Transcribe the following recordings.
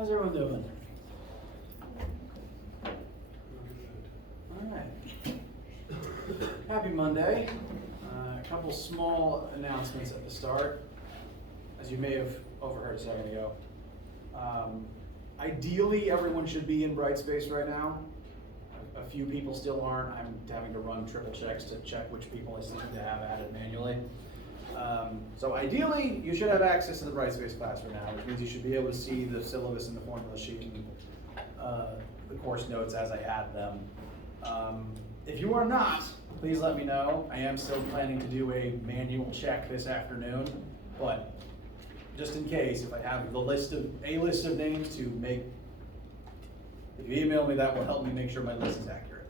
How's everyone doing? All right. Happy Monday. A couple small announcements at the start, as you may have overheard a second ago. Ideally, everyone should be in Brightspace right now. A few people still aren't. I'm having to run triple checks to check which people I seem to have added manually. So ideally, you should have access to the Brightspace class right now, which means you should be able to see the syllabus and the formula sheet and the course notes as I add them. If you are not, please let me know. I am still planning to do a manual check this afternoon, but just in case, if I have a list of names to make, if you email me, that will help me make sure my list is accurate,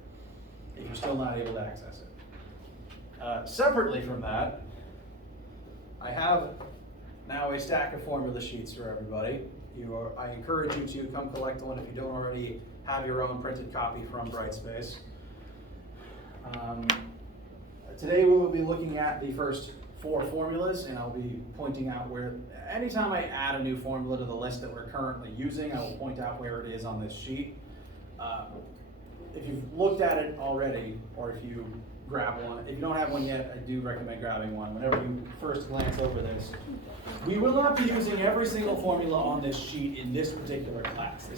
if you're still not able to access it. Separately from that, I have now a stack of formula sheets for everybody. I encourage you to come collect one if you don't already have your own printed copy from Brightspace. Today we will be looking at the first 4 formulas, and I'll be pointing out where, anytime I add a new formula to the list that we're currently using, I will point out where it is on this sheet. If you've looked at it already, or if you grab one, if you don't have one yet, I do recommend grabbing one. Whenever you first glance over this, we will not be using every single formula on this sheet in this particular class.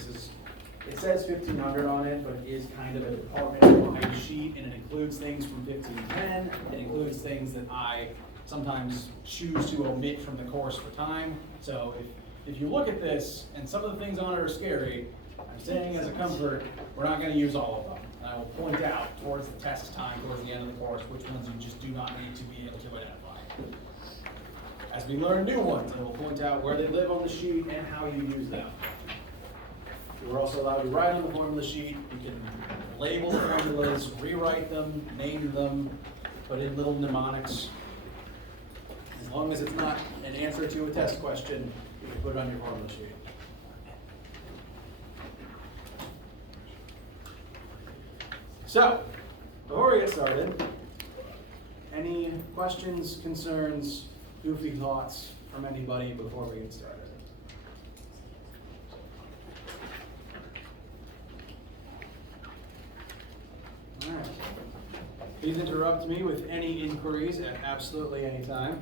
It says 1500 on it, but it is kind of a department-wide sheet, and it includes things from 1510. It includes things that I sometimes choose to omit from the course for time. So if you look at this, and some of the things on it are scary, I'm saying as a comfort, we're not going to use all of them. And I will point out towards the test time, towards the end of the course, which ones you just do not need to be able to identify. As we learn new ones, I will point out where they live on the sheet and how you use them. You're also allowed to write on the formula sheet. You can label the formulas, rewrite them, name them, put in little mnemonics. As long as it's not an answer to a test question, you can put it on your formula sheet. So, before we get started, any questions, concerns, goofy thoughts from anybody before we get started? All right. Please interrupt me with any inquiries at absolutely any time.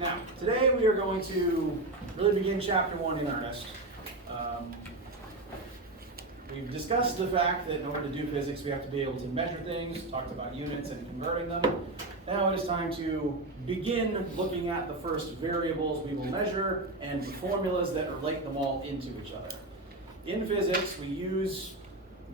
Now, today we are going to really begin chapter 1 in earnest. We've discussed the fact that in order to do physics, we have to be able to measure things, talked about units and converting them. Now it is time to begin looking at the first variables we will measure and the formulas that relate them all into each other. In physics, we use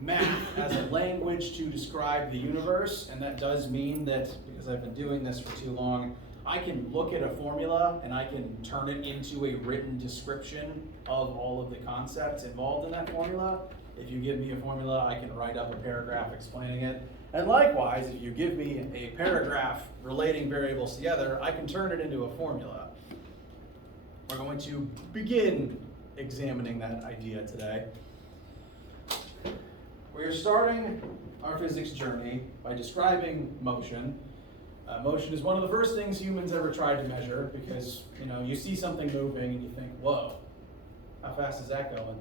math as a language to describe the universe, and that does mean that, because I've been doing this for too long, I can look at a formula and I can turn it into a written description of all of the concepts involved in that formula. If you give me a formula, I can write up a paragraph explaining it. And likewise, if you give me a paragraph relating variables together, I can turn it into a formula. We're going to begin examining that idea today. We are starting our physics journey by describing motion. Motion is one of the first things humans ever tried to measure because, you see something moving and you think, whoa, how fast is that going?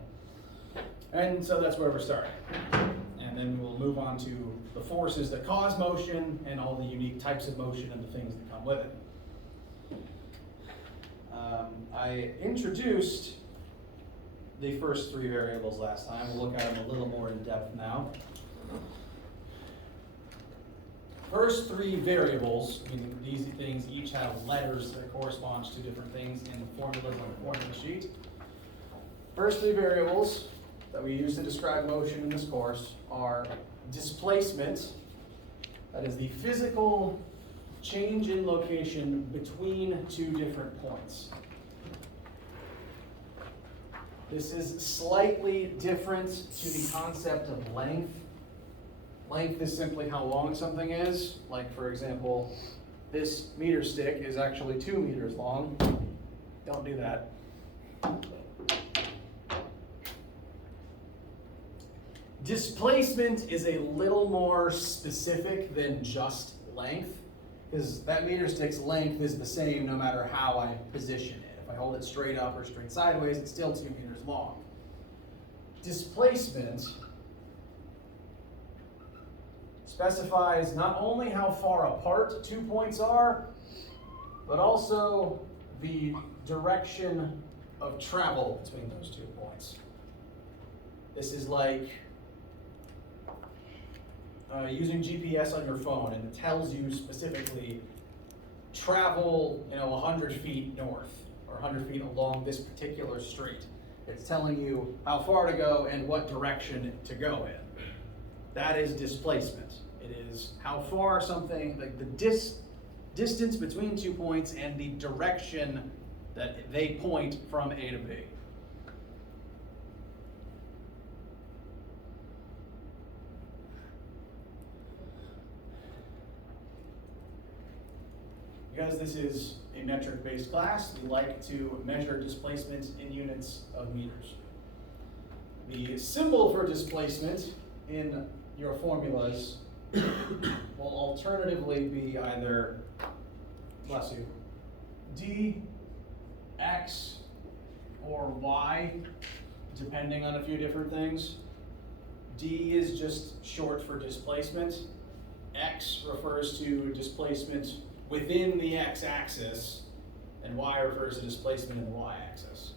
And so that's where we're starting. And then we'll move on to the forces that cause motion and all the unique types of motion and the things that come with it. I introduced the first 3 variables last time. We'll look at them a little more in depth now. First 3 variables, meaning these things each have letters that correspond to different things in the formulas on the formula sheet. First 3 variables that we use to describe motion in this course are displacement, that is the physical change in location between 2 different points. This is slightly different to the concept of length. Length is simply how long something is. Like, for example, this meter stick is actually 2 meters long. Don't do that. Displacement is a little more specific than just length, because that meter stick's length is the same no matter how I position it. If If I hold it straight up or straight sideways, it's still 2 meters long. Displacement specifies not only how far apart 2 points are, but also the direction of travel between those 2 points. This is like using GPS on your phone, and it tells you specifically travel 100 feet north or 100 feet along this particular street. It's telling you how far to go and what direction to go in. That is displacement. It is how far something, like the distance between 2 points and the direction that they point from A to B. Because this is a metric-based class, we like to measure displacement in units of meters. The symbol for displacement in your formulas will alternatively be either, bless you, d, x, or y, depending on a few different things. D is just short for displacement. X refers to displacement within the x-axis, and y refers to displacement in the y-axis.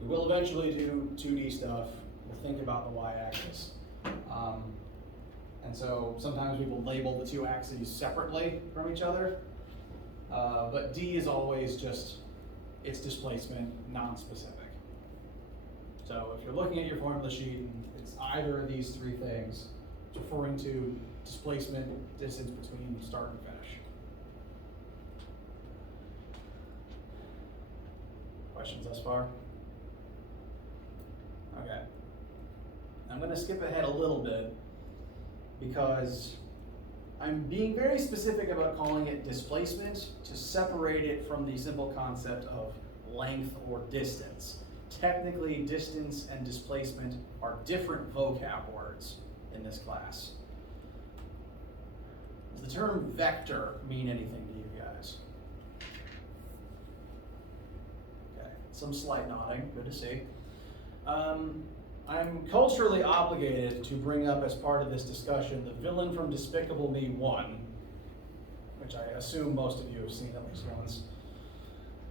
We will eventually do 2D stuff. We'll think about the y-axis. And so sometimes we will label the 2 axes separately from each other. But D is always just its displacement, non-specific. So if you're looking at your formula sheet and it's either of these 3 things, it's referring to displacement, distance between start and finish. Questions thus far? Okay. I'm going to skip ahead a little bit because I'm being very specific about calling it displacement to separate it from the simple concept of length or distance. Technically, distance and displacement are different vocab words in this class. Does the term vector mean anything to you guys? Okay, some slight nodding, good to see. I'm culturally obligated to bring up as part of this discussion the villain from Despicable Me 1, which I assume most of you have seen at least once.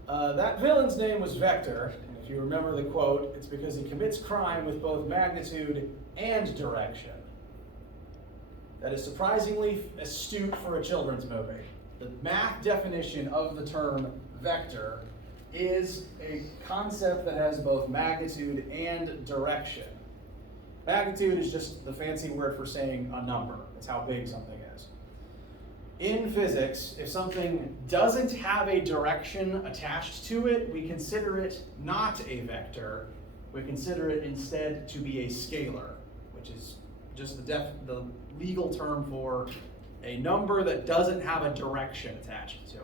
That villain's name was Vector, and if you remember the quote, it's because he commits crime with both magnitude and direction. That is surprisingly astute for a children's movie. The math definition of the term vector is a concept that has both magnitude and direction. Magnitude is just the fancy word for saying a number. It's how big something is. In physics, if something doesn't have a direction attached to it, we consider it not a vector. We consider it instead to be a scalar, which is just the legal term for a number that doesn't have a direction attached to it.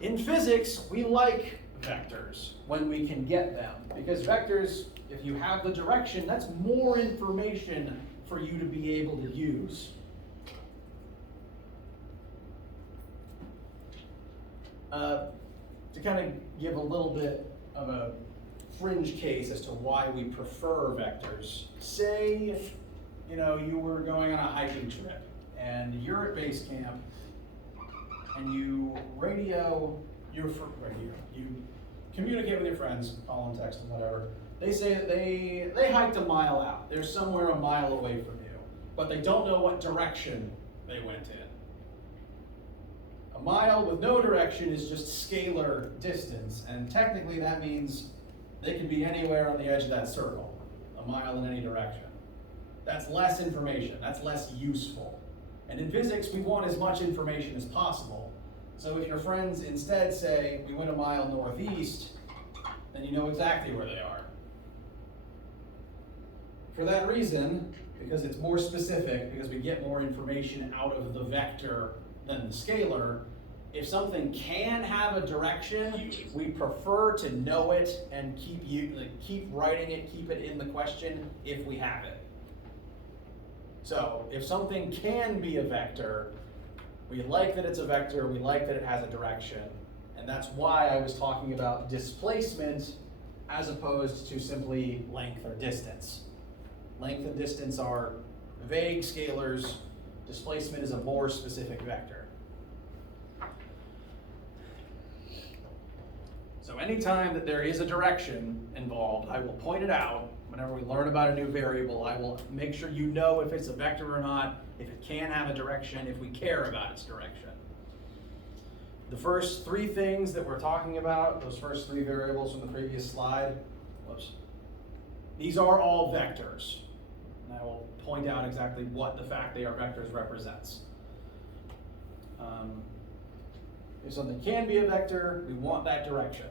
In physics, we like vectors when we can get them, because vectors, if you have the direction, that's more information for you to be able to use. To kind of give a little bit of a fringe case as to why we prefer vectors, say, you were going on a hiking trip and you're at base camp and you communicate with your friends, call them, text them, whatever. They say that they hiked a mile out. They're somewhere a mile away from you, but they don't know what direction they went in. A mile with no direction is just scalar distance, and technically that means they can be anywhere on the edge of that circle, a mile in any direction. That's less information, that's less useful. And in physics, we want as much information as possible. So if your friends instead say, we went a mile northeast, then you know exactly where they are. For that reason, because it's more specific, because we get more information out of the vector than the scalar, if something can have a direction, we prefer to know it and keep writing it, keep it in the question if we have it. So if something can be a vector, we like that it's a vector, we like that it has a direction, and And that's why I was talking about displacement as opposed to simply length or distance. Length and distance are vague scalars. Displacement is a more specific vector. So anytime that there is a direction involved, I will point it out. Whenever we learn about a new variable, I will make sure you know if it's a vector or not, if it can have a direction, if we care about its direction. The first three things that we're talking about, those first three variables from the previous slide, these are all vectors. And I will point out exactly what the fact they are vectors represents. If something can be a vector, we want that direction.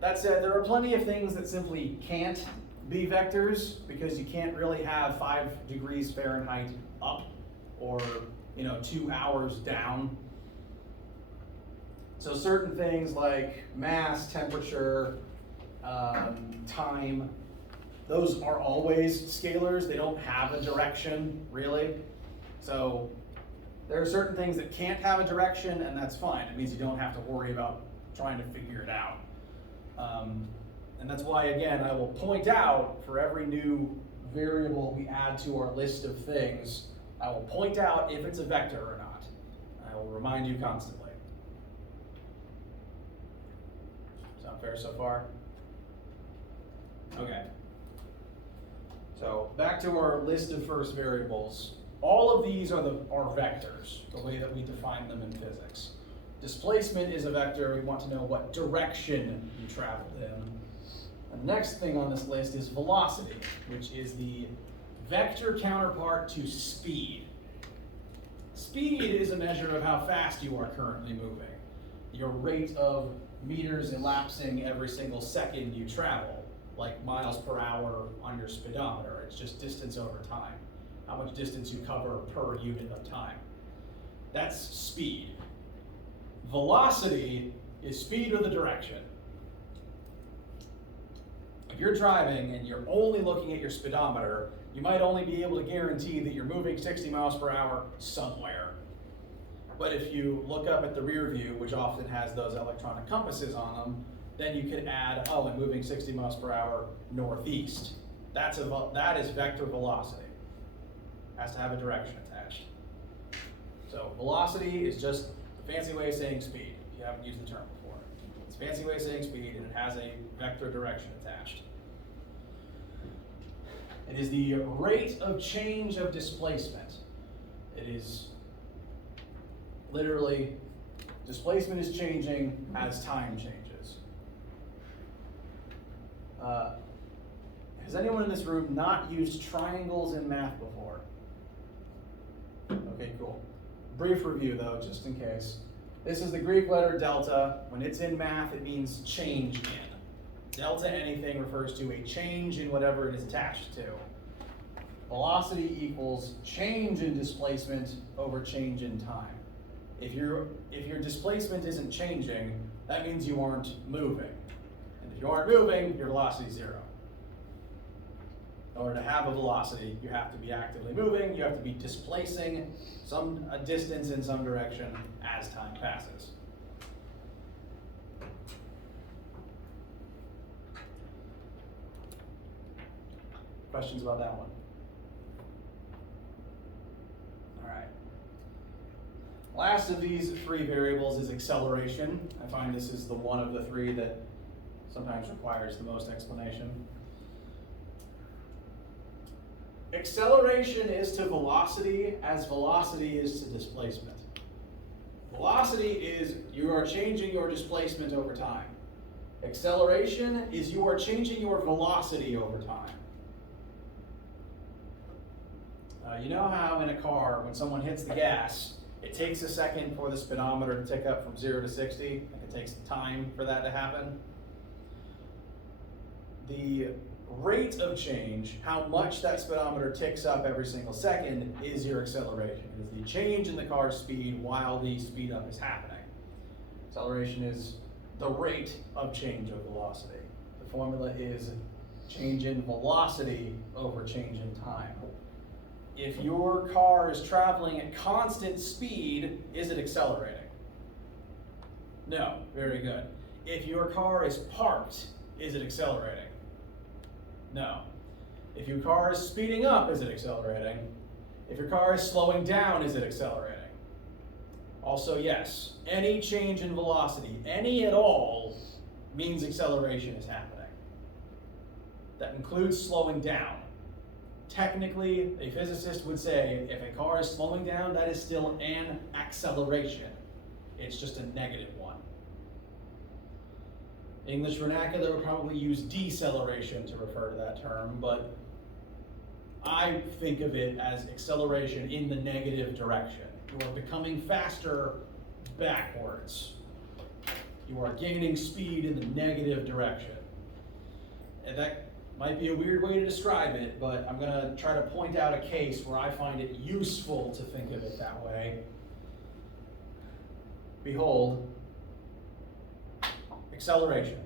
That said, there are plenty of things that simply can't be vectors because you can't really have 5 degrees Fahrenheit up or 2 hours down. So certain things like mass, temperature, time, those are always scalars. They don't have a direction, really. So there are certain things that can't have a direction, and that's fine. It means you don't have to worry about trying to figure it out. And that's why, again, I will point out for every new variable we add to our list of things, I will point out if it's a vector or not. I will remind you constantly. Sound fair so far? Okay. So back to our list of first variables. All of these are vectors, the way that we define them in physics. Displacement is a vector. We want to know what direction you traveled in. The next thing on this list is velocity, which is the vector counterpart to speed. Speed is a measure of how fast you are currently moving. Your rate of meters elapsing every single second you travel, like miles per hour on your speedometer. It's just distance over time, how much distance you cover per unit of time. That's speed. Velocity is speed with a direction. If you're driving and you're only looking at your speedometer, you might only be able to guarantee that you're moving 60 miles per hour somewhere. But if you look up at the rear view, which often has those electronic compasses on them, then you could add, oh, I'm moving 60 miles per hour northeast. That is vector velocity. Has to have a direction attached. So velocity is just a fancy way of saying speed, if you haven't used the term before. It's a fancy way of saying speed, and it has a vector direction attached. It is the rate of change of displacement. It is literally, displacement is changing as time changes. Has anyone in this room not used triangles in math before? Okay, cool. Brief review though, just in case. This is the Greek letter delta. When it's in math, it means change in. Delta anything refers to a change in whatever it is attached to. Velocity equals change in displacement over change in time. If your displacement isn't changing, that means you aren't moving. And if you aren't moving, your velocity is 0. In order to have a velocity, you have to be actively moving, you have to be displacing a distance in some direction as time passes. Questions about that one? All right. Last of these 3 variables is acceleration. I find this is the one of the 3 that sometimes requires the most explanation. Acceleration is to velocity as velocity is to displacement. Velocity is you are changing your displacement over time. Acceleration is you are changing your velocity over time. You know how in a car, when someone hits the gas, it takes a second for the speedometer to tick up from 0 to 60, and it takes time for that to happen? The rate of change, how much that speedometer ticks up every single second, is your acceleration. It is the change in the car's speed while the speed up is happening. Acceleration is the rate of change of velocity. The formula is change in velocity over change in time. If your car is traveling at constant speed, is it accelerating? No, very good. If your car is parked, is it accelerating? No. If your car is speeding up, is it accelerating? If your car is slowing down, is it accelerating? Also, yes. Any change in velocity, any at all, means acceleration is happening. That includes slowing down. Technically, a physicist would say if a car is slowing down, that is still an acceleration. It's just a negative one. English vernacular would probably use deceleration to refer to that term, but I think of it as acceleration in the negative direction. You are becoming faster backwards. You are gaining speed in the negative direction. And that might be a weird way to describe it, but I'm going to try to point out a case where I find it useful to think of it that way. Behold, acceleration.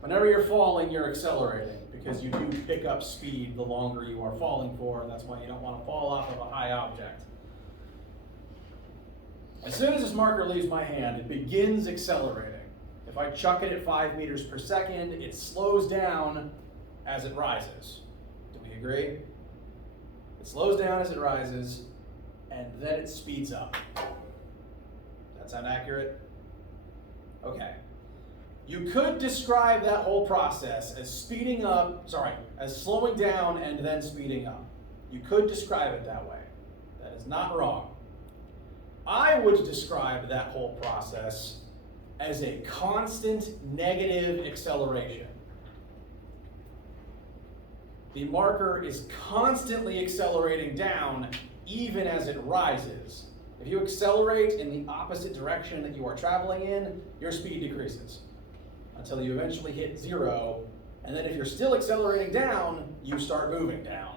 Whenever you're falling, you're accelerating because you do pick up speed the longer you are falling for. That's why you don't want to fall off of a high object. As soon as this marker leaves my hand, it begins accelerating. If I chuck it at 5 meters per second, it slows down as it rises. Do we agree? It slows down as it rises, and then it speeds up. That sound accurate? Okay. You could describe that whole process as as slowing down and then speeding up. You could describe it that way. That is not wrong. I would describe that whole process as a constant negative acceleration. The marker is constantly accelerating down even as it rises. If you accelerate in the opposite direction that you are traveling in, your speed decreases until you eventually hit 0. And then if you're still accelerating down, you start moving down.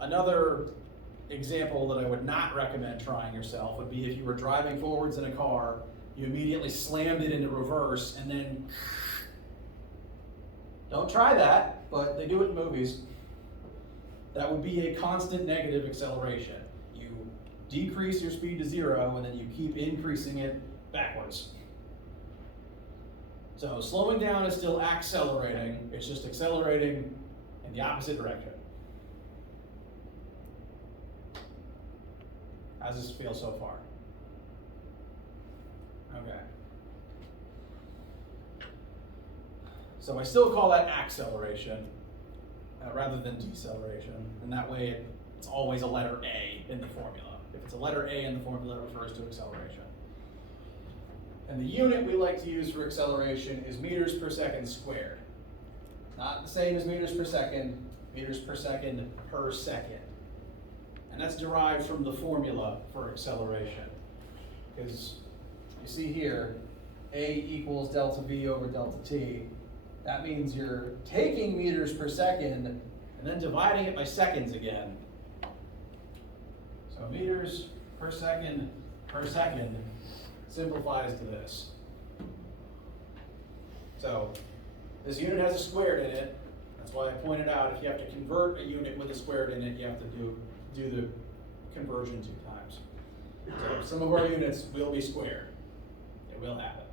Another example that I would not recommend trying yourself would be if you were driving forwards in a car, you immediately slammed it into reverse, and then don't try that, but they do it in movies. That would be a constant negative acceleration. You decrease your speed to 0, and then you keep increasing it backwards. So slowing down is still accelerating, it's just accelerating in the opposite direction. How does this feel so far? Okay. So I still call that acceleration rather than deceleration, and that way it's always a letter A in the formula. If it's a letter A in the formula, it refers to acceleration. And the unit we like to use for acceleration is meters per second squared. Not the same as meters per second per second. And that's derived from the formula for acceleration. Because you see here, A equals delta V over delta T. That means you're taking meters per second and then dividing it by seconds again. So meters per second simplifies to this. So this unit has a squared in it. That's why I pointed out if you have to convert a unit with a squared in it, you have to do the conversion 2 times. So some of our units will be squared. It will happen.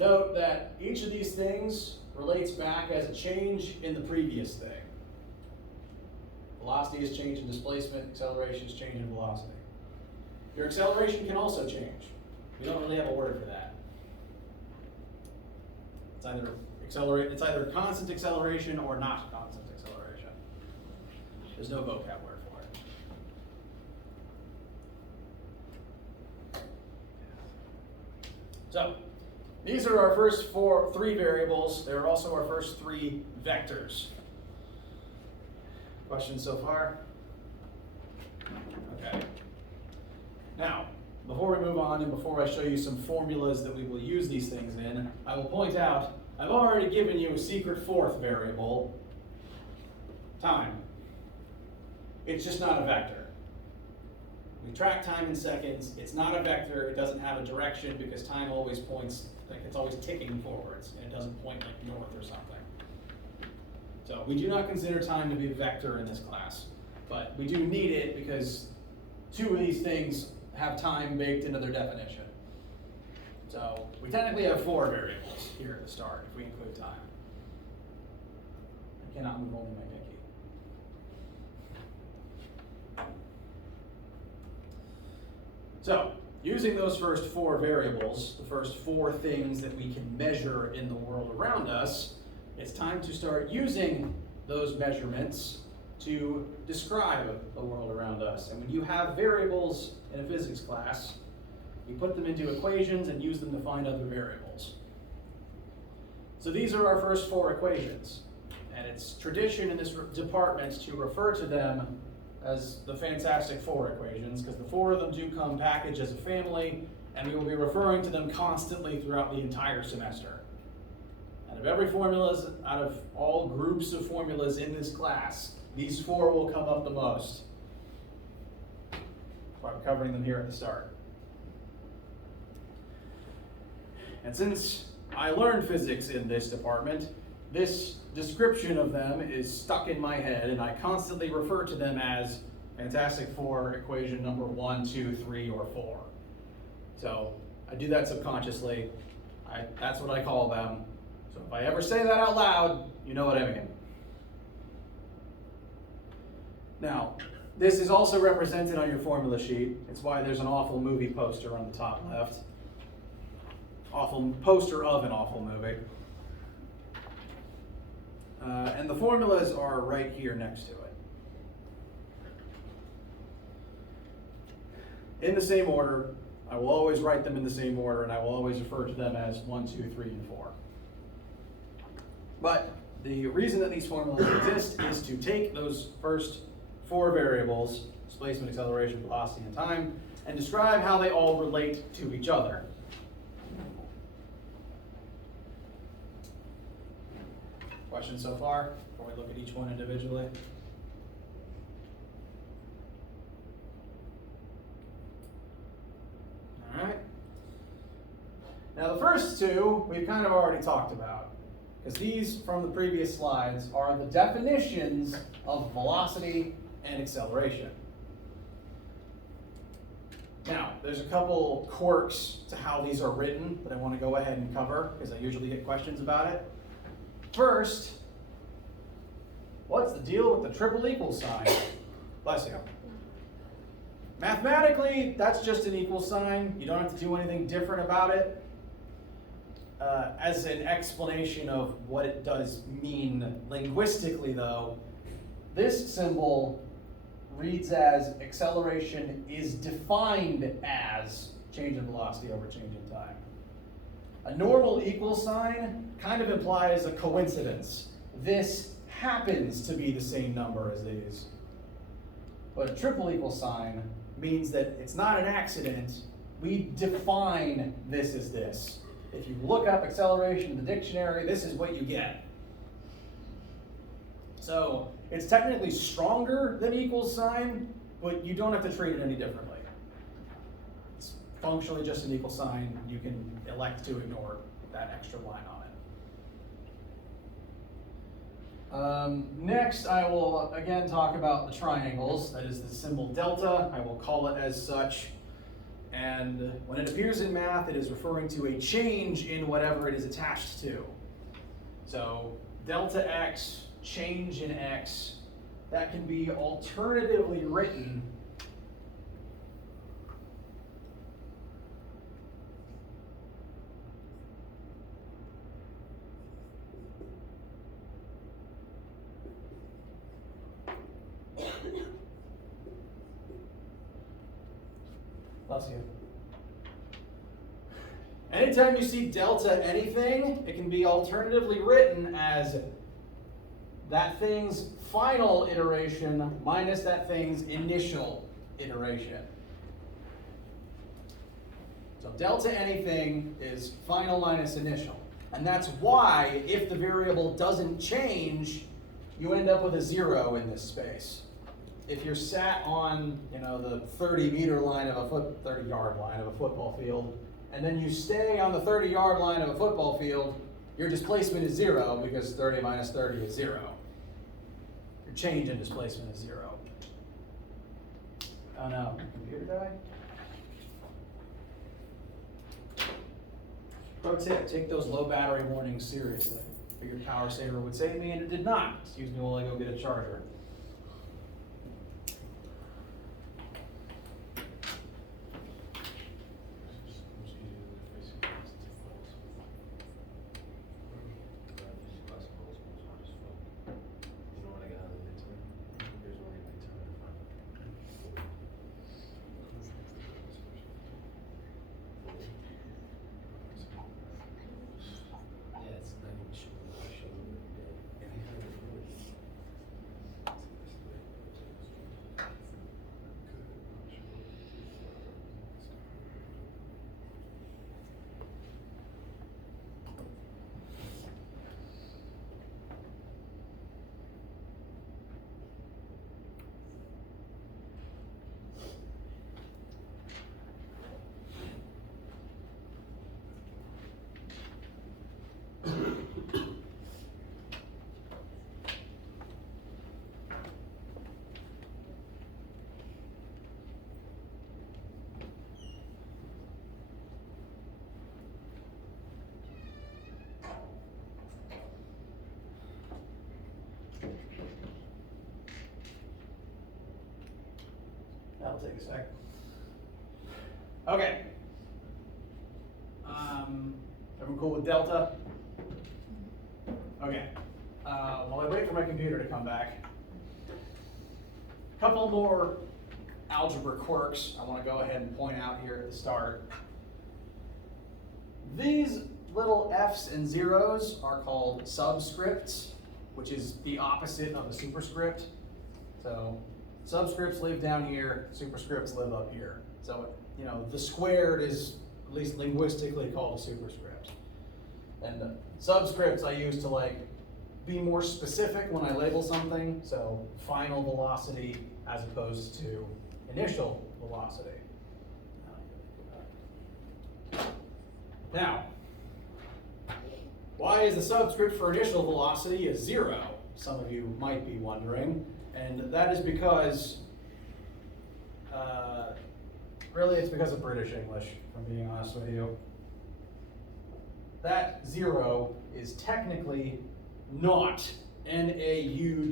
Note that each of these things relates back as a change in the previous thing. Velocity is change in displacement, acceleration is change in velocity. Your acceleration can also change. We don't really have a word for that. It's either constant acceleration or not constant acceleration. There's no vocab word for it. So, these are our first 3 variables. They're also our first 3 vectors. Questions so far? Okay. Now, before we move on and before I show you some formulas that we will use these things in, I will point out I've already given you a secret 4th variable, time. It's just not a vector. We track time in seconds. It's not a vector. It doesn't have a direction because time always points, like it's always ticking forwards, and it doesn't point like north or something. So we do not consider time to be a vector in this class, but we do need it because 2 of these things have time baked into their definition. So we technically have 4 variables here at the start if we include time. I cannot move only my pinky. So, using those first 4 variables, the first 4 things that we can measure in the world around us, it's time to start using those measurements to describe the world around us. And when you have variables in a physics class, you put them into equations and use them to find other variables. So these are our first 4 equations. And it's tradition in this department to refer to them as the Fantastic Four equations, because the 4 of them do come packaged as a family, and we will be referring to them constantly throughout the entire semester. Out of every formulas, out of all groups of formulas in this class, these 4 will come up the most. That's why I'm covering them here at the start. And since I learned physics in this department, this description of them is stuck in my head, and I constantly refer to them as Fantastic Four equation number 1, 2, 3, or 4. So I do that subconsciously. That's what I call them. So if I ever say that out loud, you know what I mean. Now, this is also represented on your formula sheet. It's why there's an awful movie poster on the top left. Awful poster of an awful movie. And the formulas are right here next to it. In the same order. I will always write them in the same order, and I will always refer to them as 1, 2, 3, and 4. But the reason that these formulas exist is to take those first 4 variables, displacement, acceleration, velocity, and time, and describe how they all relate to each other. Questions so far, before we look at each one individually? All right. Now the first 2 we've kind of already talked about, because these from the previous slides are the definitions of velocity and acceleration. Now, there's a couple quirks to how these are written that I want to go ahead and cover, because I usually get questions about it. First, what's the deal with the triple equal sign? Bless you. Mathematically, that's just an equal sign. You don't have to do anything different about it. As an explanation of what it does mean linguistically, though, this symbol reads as acceleration is defined as change in velocity over change in time. A normal equal sign kind of implies a coincidence. This happens to be the same number as these. But a triple equal sign means that it's not an accident. We define this as this. If you look up acceleration in the dictionary, this is what you get. So it's technically stronger than equal sign, but you don't have to treat it any differently. It's functionally just an equal sign. You can elect to ignore that extra line on it. Next, I will again talk about the triangles. That is the symbol delta. I will call it as such. And when it appears in math, it is referring to a change in whatever it is attached to. So delta x, change in x, that can be alternatively written bless you. Anytime you see delta anything, it can be alternatively written as that thing's final iteration minus that thing's initial iteration. So delta anything is final minus initial. And that's why if the variable doesn't change, you end up with a 0 in this space. If you're sat on, the 30-meter line of 30-yard line of a football field, and then you stay on the 30-yard line of a football field, your displacement is 0 because 30 minus 30 is 0. Your change in displacement is 0. Oh no, computer died? Pro tip, take those low battery warnings seriously. Figured Power Saver would save me, and it did not. Excuse me while I go get a charger. That'll take a sec. Okay. Everyone cool with Delta? Okay. While I wait for my computer to come back, a couple more algebra quirks I want to go ahead and point out here at the start. These little F's and zeros are called subscripts, which is the opposite of a superscript. So subscripts live down here, superscripts live up here. So, you know, the squared is at least linguistically called a superscript. And subscripts I use to like be more specific when I label something. So final velocity as opposed to initial velocity. Now, why is the subscript for initial velocity a 0? Some of you might be wondering. And that is because, really it's because of British English, if I'm being honest with you. That 0 is technically not N-A-U-G-H-T,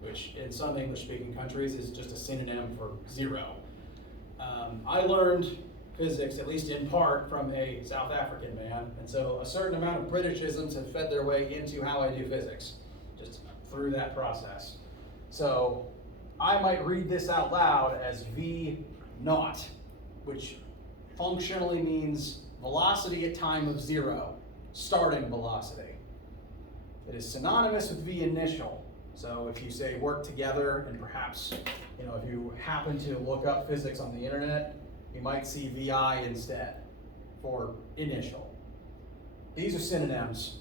which in some English-speaking countries is just a synonym for 0. I learned physics, at least in part, from a South African man, and so a certain amount of Britishisms have fed their way into how I do physics, just through that process. So I might read this out loud as V naught, which functionally means velocity at time of 0, starting velocity. It is synonymous with V initial. So if you say work together, and perhaps, you know, if you happen to look up physics on the internet, you might see VI instead for initial. These are synonyms,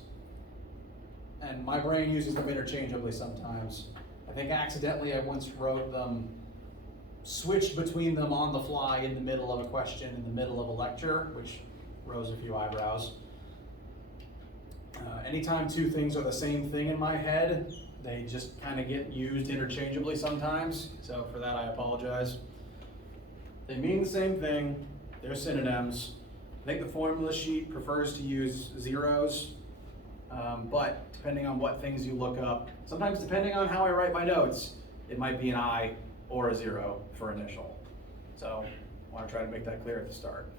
and my brain uses them interchangeably sometimes. I think accidentally I once wrote them, switched between them on the fly in the middle of a question, in the middle of a lecture, which rose a few eyebrows. Anytime two things are the same thing in my head, they just kind of get used interchangeably sometimes, so for that I apologize. They mean the same thing, they're synonyms. I think the formula sheet prefers to use zeros, but depending on what things you look up, sometimes depending on how I write my notes, it might be an I or a 0 for initial. So I want to try to make that clear at the start.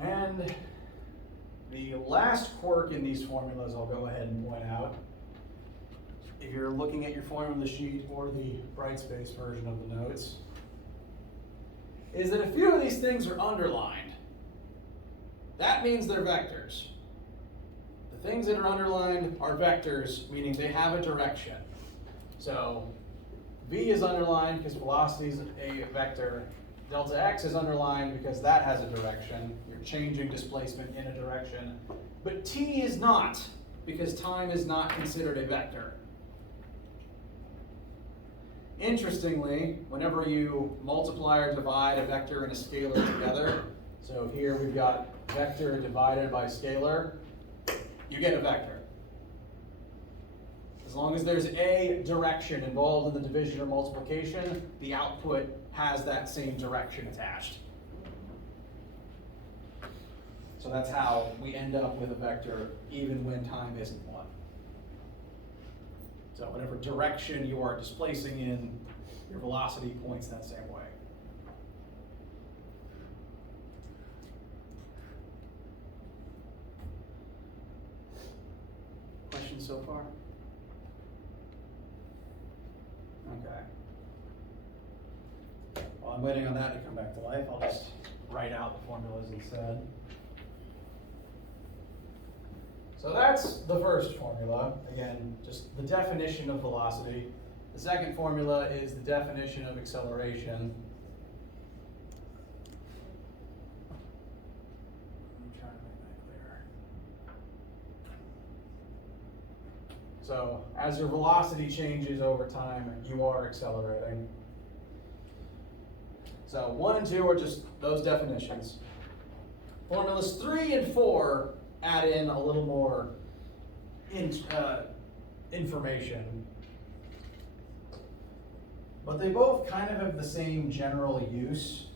And the last quirk in these formulas I'll go ahead and point out, if you're looking at your formula sheet or the Brightspace version of the notes, is that a few of these things are underlined. That means they're vectors. The things that are underlined are vectors, meaning they have a direction. So V is underlined because velocity is a vector. Delta X is underlined because that has a direction. You're changing displacement in a direction. But T is not, because time is not considered a vector. Interestingly, whenever you multiply or divide a vector and a scalar together, so here we've got vector divided by scalar, you get a vector. As long as there's a direction involved in the division or multiplication, the output has that same direction attached. So that's how we end up with a vector even when time isn't 1. So whatever direction you are displacing in, your velocity points that same way. Questions so far? Okay. While I'm waiting on that to come back to life, I'll just write out the formulas instead. So that's the first formula. Again, just the definition of velocity. The second formula is the definition of acceleration. I'm trying to make that clearer. So as your velocity changes over time, you are accelerating. So 1 and 2 are just those definitions. Formulas 3 and 4 add in a little more information. But they both kind of have the same general use.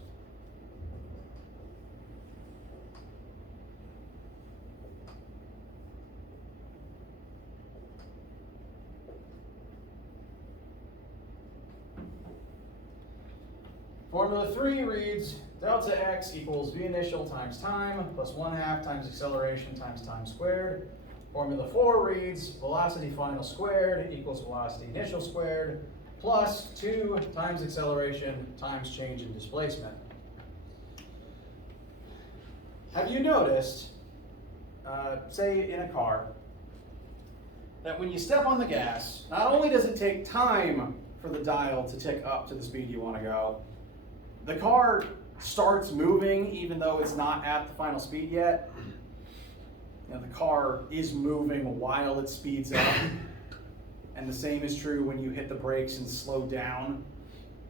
Formula 3 reads delta x equals v initial times time plus 1/2 times acceleration times time squared. Formula 4 reads velocity final squared equals velocity initial squared plus 2 times acceleration times change in displacement. Have you noticed, say in a car, that when you step on the gas, not only does it take time for the dial to tick up to the speed you want to go, the car starts moving even though it's not at the final speed yet. You know, the car is moving while it speeds up. And the same is true when you hit the brakes and slow down.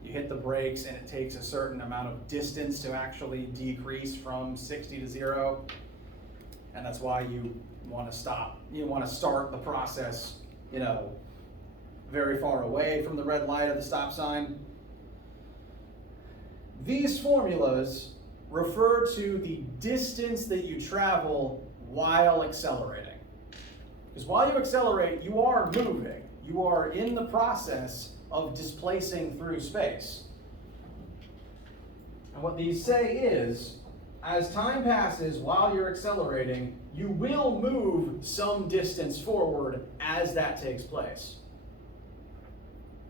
You hit the brakes and it takes a certain amount of distance to actually decrease from 60 to 0. And that's why you want to stop. You want to start the process, very far away from the red light or the stop sign. These formulas refer to the distance that you travel while accelerating. Because while you accelerate, you are moving. You are in the process of displacing through space. And what these say is, as time passes while you're accelerating, you will move some distance forward as that takes place.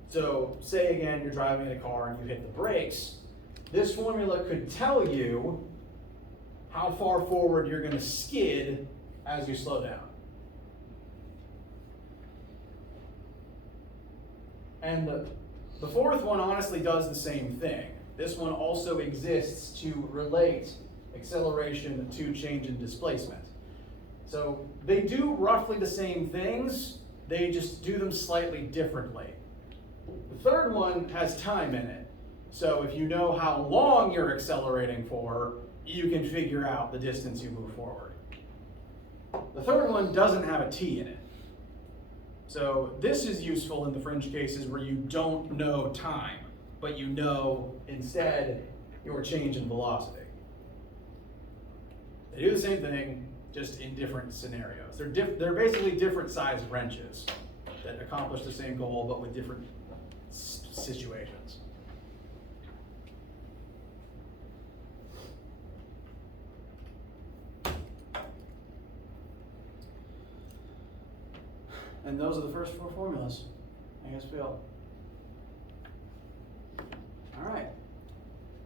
So say again, you're driving in a car and you hit the brakes. This formula could tell you how far forward you're going to skid as you slow down. And the fourth one honestly does the same thing. This one also exists to relate acceleration to change in displacement. So they do roughly the same things, they just do them slightly differently. The third one has time in it. So if you know how long you're accelerating for, you can figure out the distance you move forward. The third one doesn't have a t in it. So this is useful in the fringe cases where you don't know time, but you know instead your change in velocity. They do the same thing, just in different scenarios. They're basically different sized wrenches that accomplish the same goal, but with different situations. And those are the first 4 formulas. I guess Phil. All right.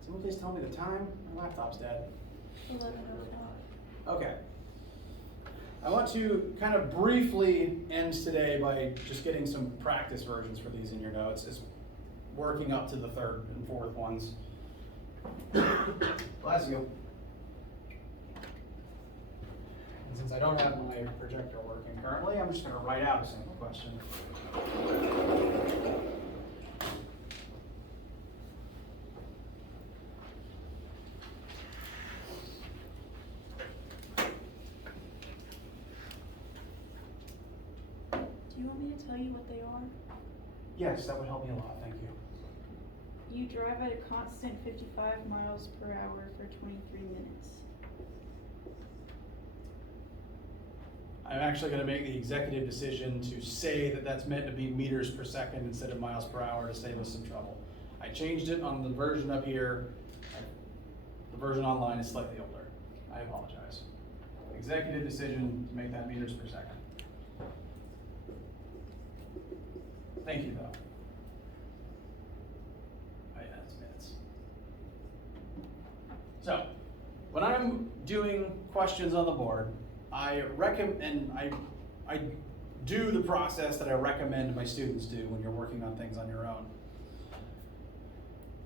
Someone please tell me the time. My laptop's dead. 11:05. Okay. I want to kind of briefly end today by just getting some practice versions for these in your notes. It's working up to the 3rd and 4th ones. Bless you. And since I don't have my projector working currently, I'm just going to write out a simple question. Do Do you want me to tell you what they are? Yes, that would help me a lot, thank you. You drive at a constant 55 miles per hour for 23 minutes. I'm actually gonna make the executive decision to say that that's meant to be meters per second instead of miles per hour to save us some trouble. I changed it on the version up here. The version online is slightly older. I apologize. Executive decision to make that meters per second. Thank you, though. Oh, yeah, that's minutes. So, when I'm doing questions on the board, I recommend, I do the process that I recommend my students do when you're working on things on your own.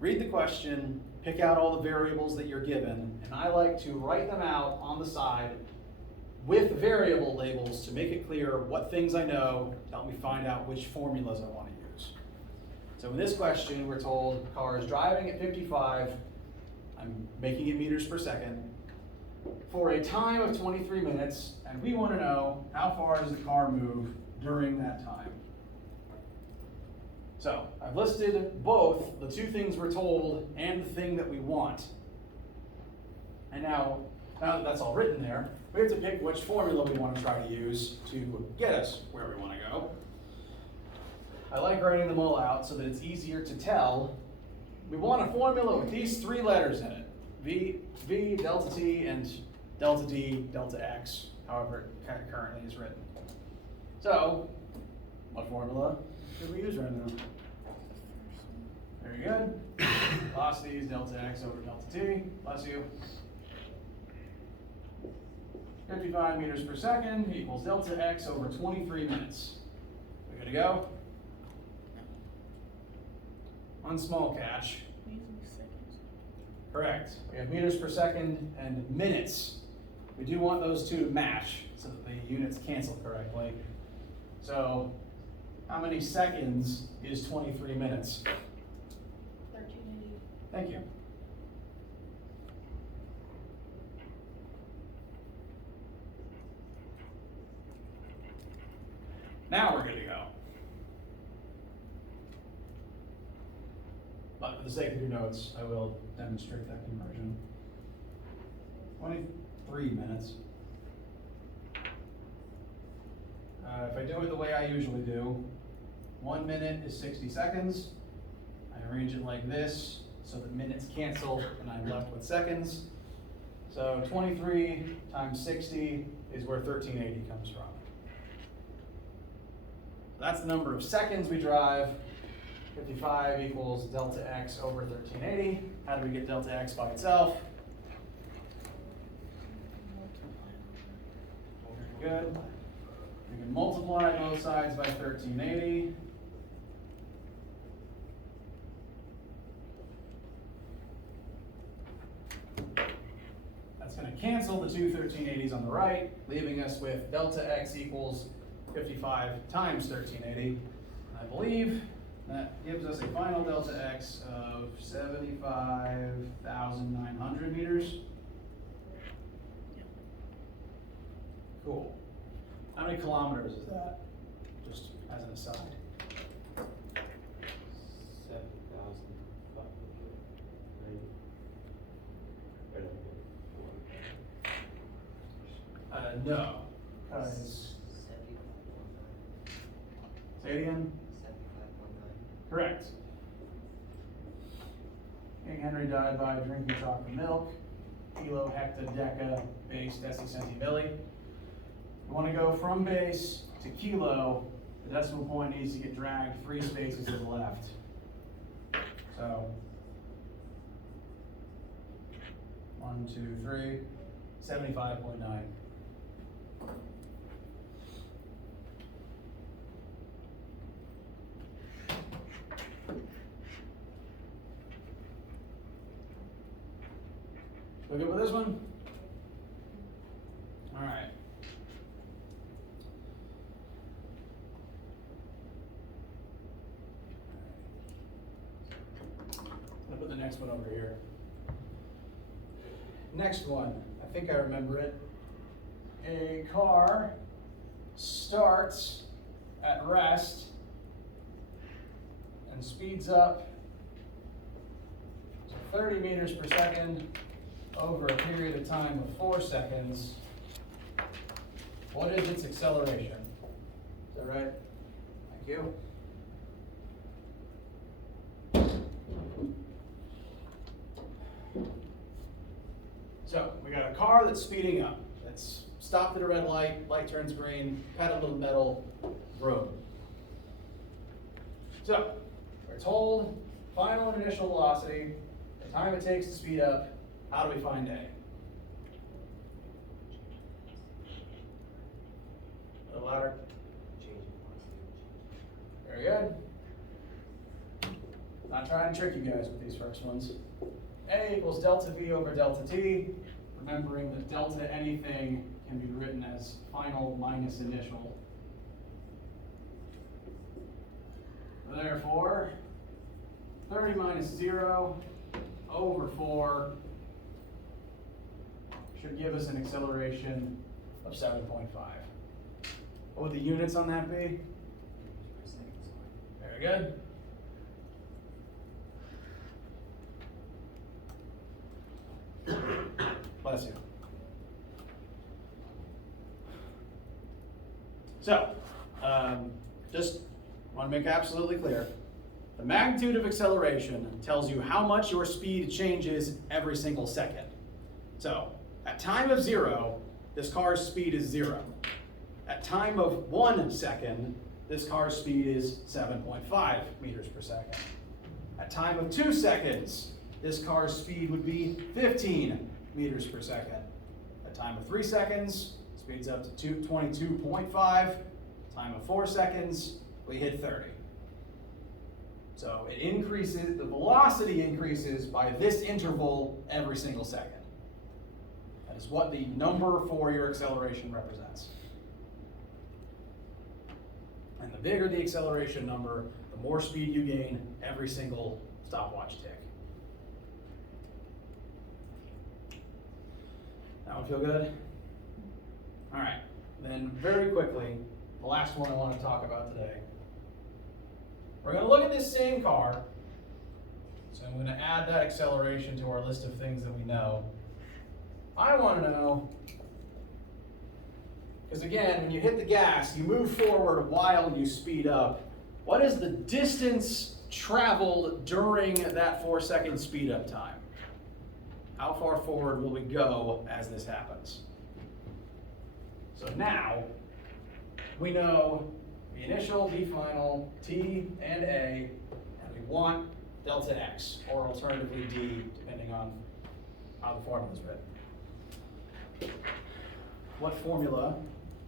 Read the question, pick out all the variables that you're given, and I like to write them out on the side with variable labels to make it clear what things I know to help me find out which formulas I want to use. So in this question, we're told the car is driving at 55, I'm making it meters per second, for a time of 23 minutes, and we want to know how far does the car move during that time. So I've listed both the two things we're told and the thing that we want. And now that that's all written there, we have to pick which formula we want to try to use to get us where we want to go. I like writing them all out so that it's easier to tell. We want a formula with these three letters in it. V, delta T, and delta D, delta X, however it kind of currently is written. So, what formula should we use right now? Very good. Velocity is delta X over delta T. Bless you. 55 meters per second equals delta X over 23 minutes. We good to go? One small catch. Correct. We have meters per second and minutes. We do want those two to match so that the units cancel correctly. So, how many seconds is 23 minutes? 1380. Thank you. Now we're good to go. But for the sake of your notes, I will demonstrate that conversion. 23 minutes. If I do it the way I usually do, 1 minute is 60 seconds. I arrange it like this so that minutes cancel and I'm left with seconds. So 23 times 60 is where 1380 comes from. That's the number of seconds we drive. 55 equals delta X over 1380. How do we get delta X by itself? Very good. We can multiply both sides by 1380. That's going to cancel the two 1380s on the right, leaving us with delta X equals 55 times 1380. I believe that gives us a final delta X of 75,900 meters. Cool. How many kilometers is that? Just as an aside. 7,500. No. Because. Say it again? 75.9. Correct. King Henry died by drinking chocolate milk. Kilo, hecta, deca, base, deci, centi, milli. You want to go from base to kilo. The decimal point needs to get dragged 3 spaces to the left. So, 1, 2, 3, 75.9. We good with this one? All right. I'll put the next one over here. Next one, I think I remember it. A car starts at rest and speeds up to 30 meters per second over a period of time of 4 seconds, what is its acceleration? Is that right? Thank you. So we got a car that's speeding up. It's stopped at a red light, light turns green, pedal to the metal, vroom. So we're told final and initial velocity, the time it takes to speed up. How do we find A? A little louder. Very good. Not trying to trick you guys with these first ones. A equals delta V over delta T. Remembering that delta anything can be written as final minus initial. Therefore, 30 minus 0 over 4 should give us an acceleration of 7.5. What would the units on that be? Very good. Bless you. So, just want to make absolutely clear. The magnitude of acceleration tells you how much your speed changes every single second. So, at time of 0, this car's speed is 0. At time of 1 second, this car's speed is 7.5 meters per second. At time of 2 seconds, this car's speed would be 15 meters per second. At time of 3 seconds, speeds up to 22.5. Time of 4 seconds, we hit 30. So it increases, the velocity increases by this interval every single second. That is what the number for your acceleration represents. And the bigger the acceleration number, the more speed you gain every single stopwatch tick. That one feel good? All right, then very quickly, the last one I want to talk about today. We're going to look at this same car. So I'm going to add that acceleration to our list of things that we know. I want to know, because again, when you hit the gas, you move forward while you speed up. What is the distance traveled during that 4-second speed up time? How far forward will we go as this happens? So now, we know the initial, the final, T and A, and we want delta X, or alternatively D, depending on how the formula is written. What formula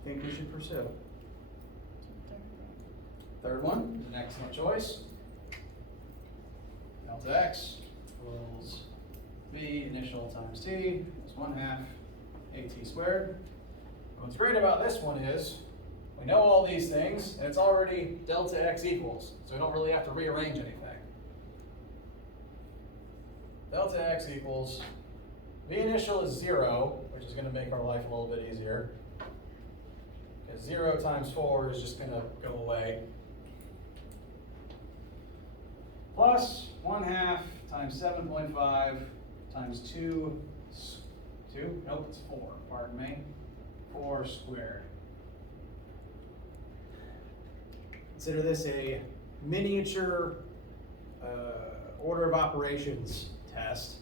do you think we should pursue? Third one is an excellent choice. Delta X equals V initial times T is 1/2 AT squared. What's great about this one is we know all these things, and it's already delta X equals, so we don't really have to rearrange anything. Delta X equals V initial is 0, which is going to make our life a little bit easier. Because 0 times 4 is just going to go away. Plus 1/2 times 7.5 times 2, nope, it's 4, pardon me, 4 squared. Consider this a miniature order of operations test.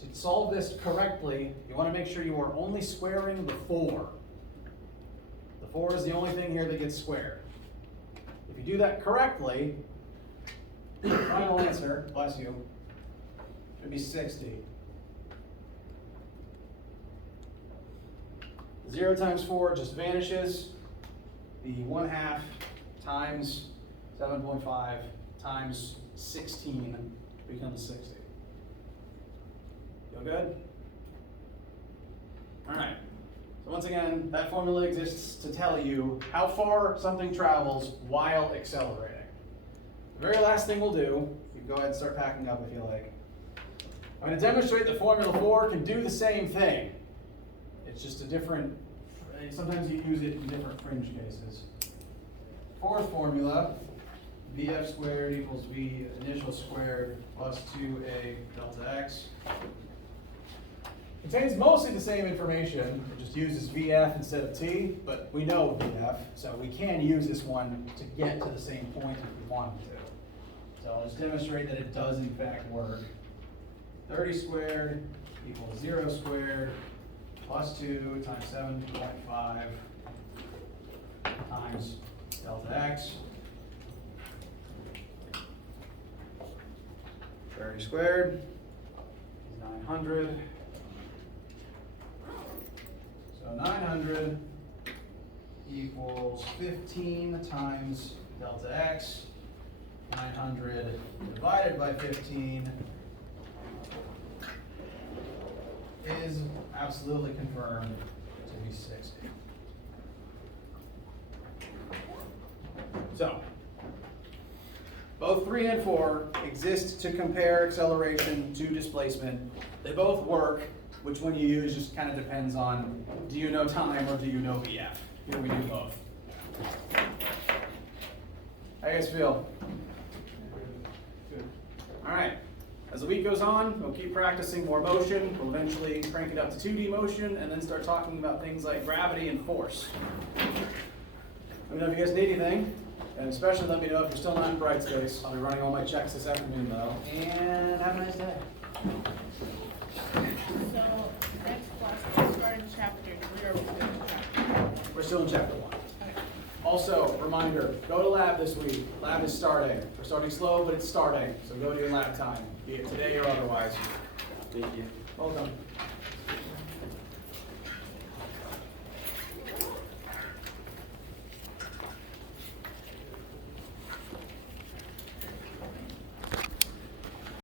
To solve this correctly, you want to make sure you are only squaring the 4. The 4 is the only thing here that gets squared. If you do that correctly, the final answer, bless you, should be 60. 0 times 4 just vanishes. The 1/2 times 7.5 times 16 becomes 60. Feel good? All right. So once again, that formula exists to tell you how far something travels while accelerating. The very last thing we'll do, you can go ahead and start packing up if you like. I'm going to demonstrate that Formula 4 can do the same thing. It's just a different, sometimes you use it in different fringe cases. fourth formula, VF squared equals V initial squared plus 2A delta X. Contains mostly the same information, it just uses VF instead of T, but we know VF, so we can use this one to get to the same point if we wanted to. So I'll just demonstrate that it does in fact work. 30 squared equals 0 squared plus 2 times 7.5 times delta X. 30 squared is 900. So 900 equals 15 times delta X. 900 divided by 15 is absolutely confirmed to be 60. So, both 3 and 4 exist to compare acceleration to displacement. They both work. Which one you use just kind of depends on, do you know time or do you know VF? Here we do both. How you guys feel? Good. All right. As the week goes on, we'll keep practicing more motion. We'll eventually crank it up to 2D motion and then start talking about things like gravity and force. Let me know if you guys need anything. And especially let me know if you're still not in Brightspace. I'll be running all my checks this afternoon though. And have a nice day. So, next class, we'll start in chapter 3 or we're still in chapter 1? We're still in chapter 1. Okay. Also, reminder, go to lab this week. Lab is starting. We're starting slow, but it's starting. So go to your lab time, be it today or otherwise. Thank you. Well done.